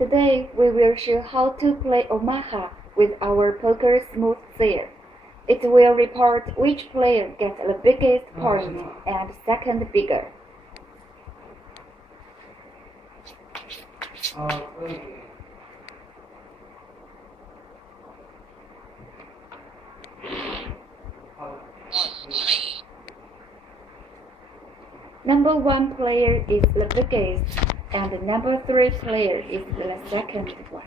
Today we will show how to play Omaha with our Poker Smoothsayer. It will report which player gets the biggest point and second bigger. Number 1 player is the biggest, and number 3 player is the second one.